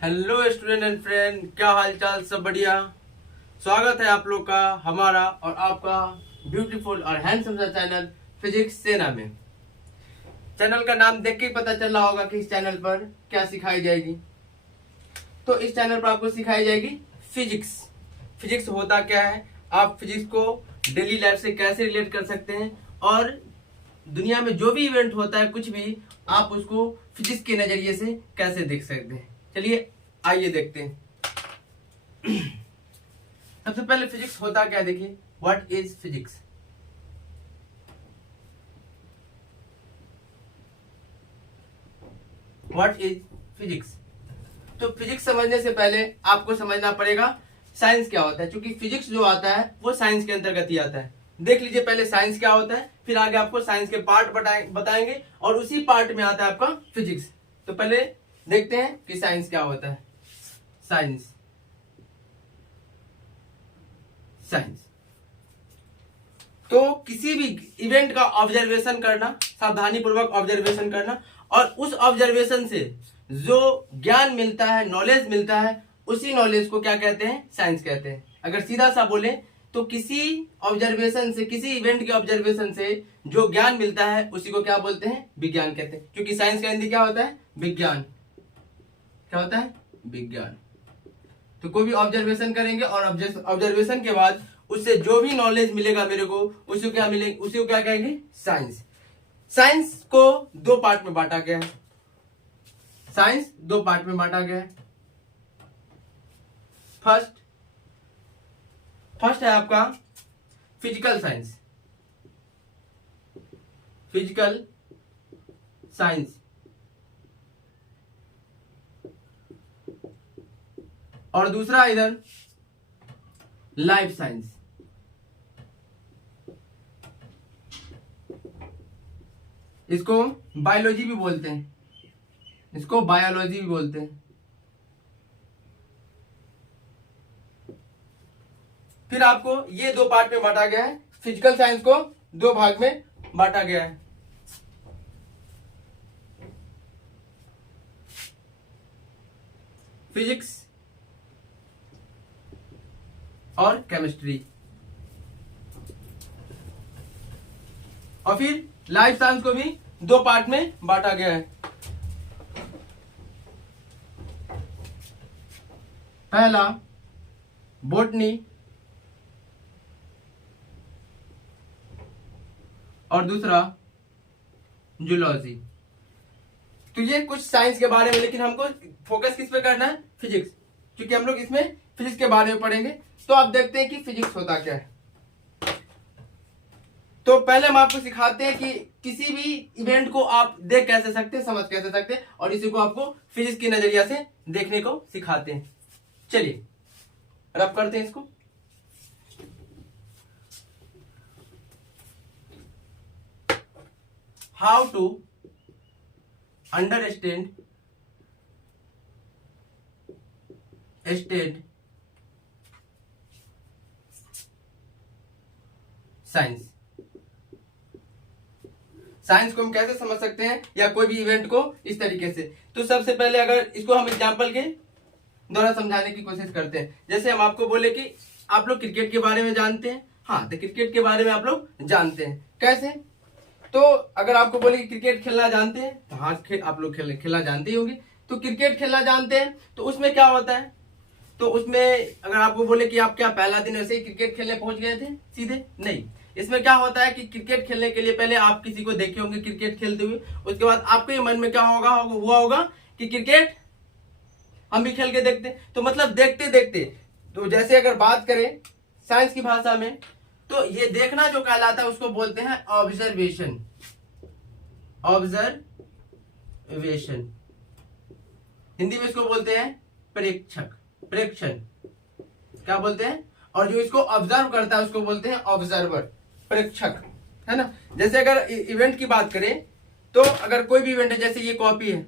Hello student and friend, क्या हाल चाल? सब बढ़िया। स्वागत है आप लोग का हमारा और आपका ब्यूटीफुल और हैंडसम सा चैनल फिजिक्स सेना में। चैनल का नाम देख के ही पता चल रहा होगा कि इस चैनल पर क्या सिखाई जाएगी। तो इस चैनल पर आपको सिखाई जाएगी फिजिक्स। फिजिक्स होता क्या है, आप फिजिक्स को डेली लाइफ से कैसे रिलेट कर सकते हैं, और दुनिया में जो भी इवेंट होता है कुछ भी, आप उसको फिजिक्स के नजरिए से कैसे देख सकते हैं। चलिए आइए देखते हैं। सबसे पहले फिजिक्स होता क्या, देखिए what is physics. What is physics. तो फिजिक्स समझने से पहले आपको समझना पड़ेगा साइंस क्या होता है, क्योंकि फिजिक्स जो आता है वो साइंस के अंतर्गत ही आता है। देख लीजिए पहले साइंस क्या होता है, फिर आगे आपको साइंस के पार्ट बताएंगे और उसी पार्ट में आता है आपका फिजिक्स। तो पहले देखते हैं कि साइंस क्या होता है। साइंस साइंस तो किसी भी इवेंट का ऑब्जर्वेशन करना, सावधानी पूर्वक ऑब्जर्वेशन करना, और उस ऑब्जर्वेशन से जो ज्ञान मिलता है, नॉलेज मिलता है, उसी नॉलेज को क्या कहते हैं, साइंस कहते हैं। अगर सीधा सा बोले तो किसी ऑब्जर्वेशन से, किसी इवेंट के ऑब्जर्वेशन से जो ज्ञान मिलता है उसी को क्या बोलते हैं, विज्ञान कहते हैं। क्योंकि साइंस का हिंदी क्या होता है, विज्ञान। क्या होता है, विज्ञान। तो कोई भी ऑब्जर्वेशन करेंगे और ऑब्जर्वेशन के बाद उससे जो भी नॉलेज मिलेगा मेरे को, उसी को क्या मिलेगा, उसी को क्या कहेंगे, साइंस। साइंस को दो पार्ट में बांटा गया है। साइंस दो पार्ट में बांटा गया है। फर्स्ट है आपका फिजिकल साइंस। Physical science. और दूसरा इधर लाइफ साइंस। इसको बायोलॉजी भी बोलते हैं, इसको बायोलॉजी भी बोलते हैं। फिर आपको ये दो पार्ट में बांटा गया है। फिजिकल साइंस को दो भाग में बांटा गया है। फिजिक्स और केमिस्ट्री। और फिर लाइफ साइंस को भी दो पार्ट में बांटा गया है। पहला बॉटनी और दूसरा जूलॉजी। तो ये कुछ साइंस के बारे में, लेकिन हमको फोकस किस पे करना है, फिजिक्स, क्योंकि हम लोग इसमें फिजिक्स के बारे में पढ़ेंगे। तो आप देखते हैं कि फिजिक्स होता क्या है। तो पहले हम आपको सिखाते हैं कि किसी भी इवेंट को आप देख कैसे सकते हैं, समझ कैसे सकते हैं, और इसी को आपको फिजिक्स के नजरिया से देखने को सिखाते हैं। चलिए रब करते हैं इसको। How to understand science. Science को हम कैसे समझ सकते हैं, या कोई भी इवेंट को इस तरीके से। तो सबसे पहले अगर इसको हम एग्जांपल के द्वारा समझाने की कोशिश करते हैं। जैसे हम आपको बोले कि आप लोग क्रिकेट के बारे में जानते हैं, हाँ तो क्रिकेट के बारे में आप लोग जानते हैं कैसे। तो अगर आपको बोले कि क्रिकेट खेलना जानते हैं, तो हाँ आप लोग खेलना जानते ही होंगे। तो क्रिकेट खेलना जानते हैं तो उसमें क्या होता है, तो उसमें अगर आपको बोले कि आप क्या पहला दिन ऐसे ही क्रिकेट खेलने पहुंच गए थे सीधे, नहीं। इसमें क्या होता है कि क्रिकेट खेलने के लिए पहले आप किसी को देखे होंगे क्रिकेट खेलते हुए, उसके बाद आपके मन में क्या हुआ होगा कि क्रिकेट हम भी खेल के देखते हैं। तो मतलब देखते देखते, तो जैसे अगर बात करें साइंस की भाषा में, तो ये देखना जो कहलाता है उसको बोलते हैं ऑब्जर्वेशन। ऑब्जर्वेशन हिंदी में इसको बोलते हैं प्रेक्षक, प्रेक्षण। क्या बोलते हैं, और जो इसको ऑब्जर्व करता है उसको बोलते हैं ऑब्जर्वर, प्रेक्षक, है ना। जैसे अगर इवेंट की बात करें, तो अगर कोई भी इवेंट है, जैसे ये कॉपी है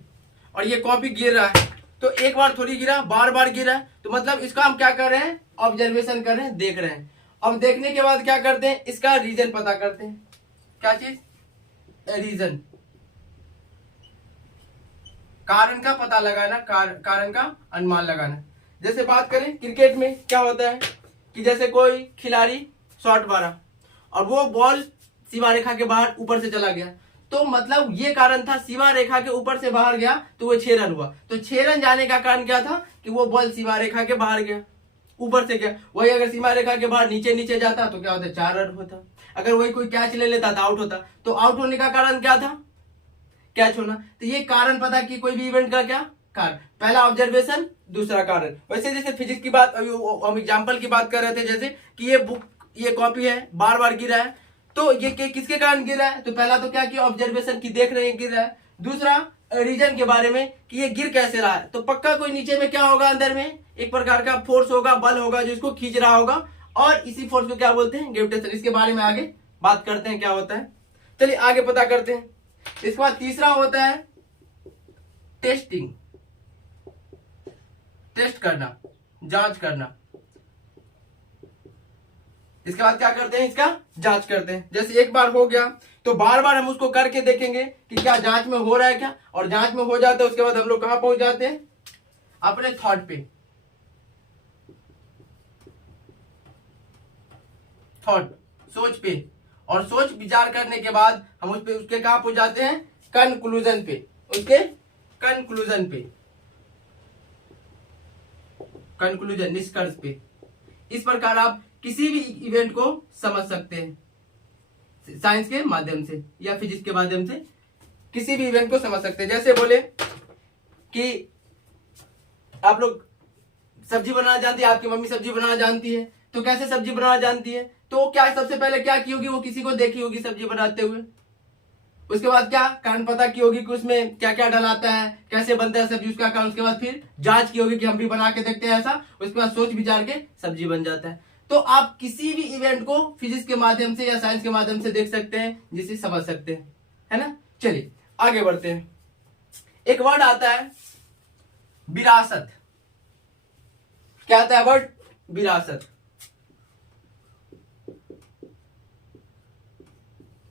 और ये कॉपी गिर रहा है, तो एक बार थोड़ी गिरा, बार बार गिरा, तो मतलब इसका हम क्या कर रहे हैं, ऑब्जर्वेशन कर रहे हैं, देख रहे हैं। अब देखने के बाद क्या करते हैं, इसका रीजन पता करते हैं। क्या चीज, रीजन। कारण का पता लगाना, कारण का अनुमान लगाना। जैसे बात करें क्रिकेट में क्या होता है कि जैसे कोई खिलाड़ी शॉट मारा और वो बॉल सीमा रेखा के बाहर ऊपर से चला गया, तो मतलब ये कारण था सीमा रेखा के ऊपर से बाहर गया तो वो 6 रन हुआ। तो 6 रन जाने का कारण क्या था कि वो बॉल सीमा रेखा के बाहर गया, ऊपर से गया। वही अगर सीमा रेखा के बाहर नीचे नीचे जाता तो क्या होता, 4 रन होता। अगर वही कोई कैच ले लेता तो आउट होता। तो आउट होने का कारण क्या था, कैच होना। तो ये कारण पता कि कोई भी इवेंट का क्या कारण, पहला ऑब्जर्वेशन, दूसरा कारण। वैसे जैसे फिजिक्स की बात, हम एग्जांपल की बात कर रहे थे, जैसे कि ये बुक, ये कॉपी है, बार बार गिरा है, तो ये किसके कारण गिरा है। तो पहला तो क्या किया, ऑब्जर्वेशन की, देख रहे हैं गिर रहा है। दूसरा रीजन के बारे में कि ये गिर कैसे रहा है, तो पक्का कोई नीचे में क्या होगा, अंदर में एक प्रकार का फोर्स होगा, बल होगा जो इसको खींच रहा होगा, और इसी फोर्स को क्या बोलते हैं, ग्रेविटेशन। इसके बारे में आगे बात करते हैं क्या होता है, चलिए आगे पता करते हैं। इसके बाद तीसरा होता है टेस्टिंग, टेस्ट करना, जांच करना। इसके बाद क्या करते हैं, इसका जांच करते हैं। जैसे एक बार हो गया तो बार बार हम उसको करके देखेंगे कि क्या जांच में हो रहा है क्या, और जांच में हो जाता है उसके बाद हम लोग कहां पहुंच जाते हैं, अपने थॉट पे, थॉट, सोच पे। और सोच विचार करने के बाद हम उस पे, उसके कहां पहुंच जाते हैं, कंक्लूजन पे, उसके कंक्लूजन पे, कंक्लूजन, निष्कर्ष पे। इस प्रकार आप किसी भी इवेंट को समझ सकते हैं साइंस के माध्यम से या फिजिक्स के माध्यम से, किसी भी इवेंट को समझ सकते हैं। जैसे बोले कि आप लोग सब्जी बनाना जानती है, आपकी मम्मी सब्जी बनाना जानती है, तो कैसे सब्जी बनाना जानती है, तो क्या सबसे पहले क्या की होगी, वो किसी को देखी होगी सब्जी बनाते हुए। उसके बाद क्या कारण पता की होगी कि उसमें क्या क्या डलाता है, कैसे बनता है सब्जी, उसका कारण। उसके बाद फिर जांच की होगी कि हम भी बना के देखते हैं ऐसा। उसके बाद सोच विचार के सब्जी बन जाता है। तो आप किसी भी इवेंट को फिजिक्स के माध्यम से या साइंस के माध्यम से देख सकते हैं, जिसे समझ सकते हैं, है ना। चलिए आगे बढ़ते हैं। एक वर्ड आता है विरासत। क्या आता है वर्ड, विरासत।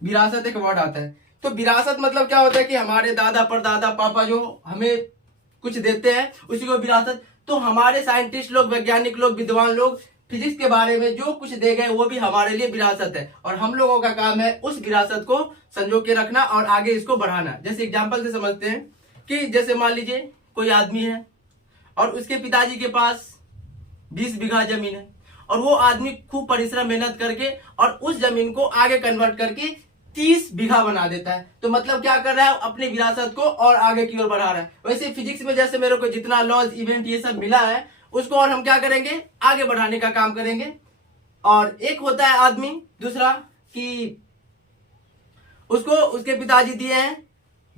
विरासत एक वर्ड आता है। तो विरासत मतलब क्या होता है कि हमारे दादा परदादा पापा जो हमें कुछ देते हैं उसी को विरासत। तो हमारे साइंटिस्ट लोग, वैज्ञानिक लोग, विद्वान लोग फिजिक्स के बारे में जो कुछ दे गए वो भी हमारे लिए विरासत है, और हम लोगों का काम है उस विरासत को संजो के रखना और आगे इसको बढ़ाना। जैसे एग्जांपल से समझते हैं कि जैसे मान लीजिए कोई आदमी है और उसके पिताजी के पास 20 बीघा जमीन है, और वो आदमी खूब परिश्रम मेहनत करके और उस जमीन को आगे कन्वर्ट करके 30 बीघा बना देता है। तो मतलब क्या कर रहा है, अपनी विरासत को और आगे की ओर बढ़ा रहा है। वैसे फिजिक्स में जैसे मेरे को जितना लॉज, इवेंट ये सब मिला है, उसको और हम क्या करेंगे, आगे बढ़ाने का काम करेंगे। और एक होता है आदमी दूसरा कि उसको उसके पिताजी दिए हैं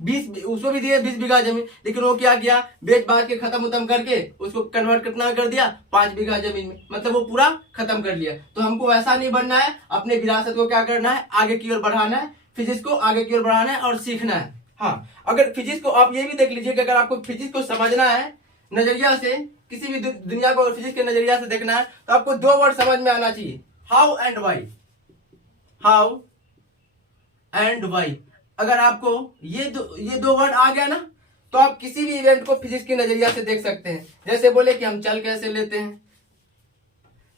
20, उसको भी दिए 20 बीघा जमीन, लेकिन वो क्या किया, बेच बाच के खत्म करके उसको कन्वर्ट कितना कर दिया, 5 बीघा जमीन में, मतलब वो पूरा खत्म कर लिया। तो हमको ऐसा नहीं बनना है, अपने विरासत को क्या करना है, आगे की ओर बढ़ाना है, फिजिक्स को आगे की ओर बढ़ाना है और सीखना है। हाँ, अगर फिजिक्स को आप ये भी देख लीजिए कि अगर आपको फिजिक्स को समझना है नजरिया से, किसी भी दुनिया को फिजिक्स के नजरिया से देखना है, तो आपको 2 वर्ड समझ में आना चाहिए, how and why. How and why. अगर आपको ये दो वर्ड आ गया ना, तो आप किसी भी इवेंट को फिजिक्स के नजरिया से देख सकते हैं। जैसे बोले कि हम चल कैसे लेते हैं,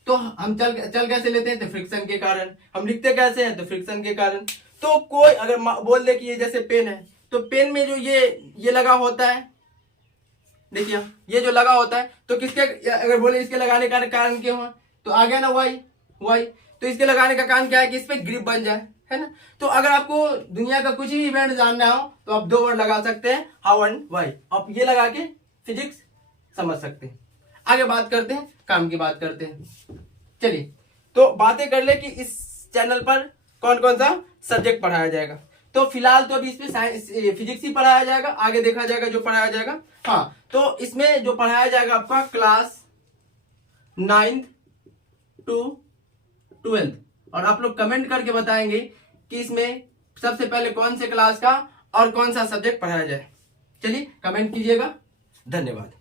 तो हम चल कैसे लेते हैं, तो फ्रिक्शन के कारण। हम लिखते कैसे हैं, तो फ्रिक्शन के कारण। तो कोई अगर बोल दे कि ये जैसे पेन है, तो पेन में जो ये लगा होता है, देखिए ये जो लगा होता है, तो किसके, अगर बोले इसके लगाने का कारण क्या हुआ, तो आ गया ना वाई। तो इसके लगाने का कारण क्या है कि इस पे ग्रिप बन जाए, है ना। तो अगर आपको दुनिया का कुछ भी इवेंट जानना हो तो आप 2 वर्ड लगा सकते हैं, हाउ एंड वाई। आप ये लगा के फिजिक्स समझ सकते हैं। आगे बात करते हैं, काम की बात करते हैं। चलिए तो बातें कर ले कि इस चैनल पर कौन कौन सा सब्जेक्ट पढ़ाया जाएगा। तो फिलहाल तो अभी इसमें साइंस, फिजिक्स ही पढ़ाया जाएगा, आगे देखा जाएगा जो पढ़ाया जाएगा। हाँ, तो इसमें जो पढ़ाया जाएगा आपका क्लास 9th to 12th, और आप लोग कमेंट करके बताएंगे कि इसमें सबसे पहले कौन से क्लास का और कौन सा सब्जेक्ट पढ़ाया जाए। चलिए कमेंट कीजिएगा। धन्यवाद।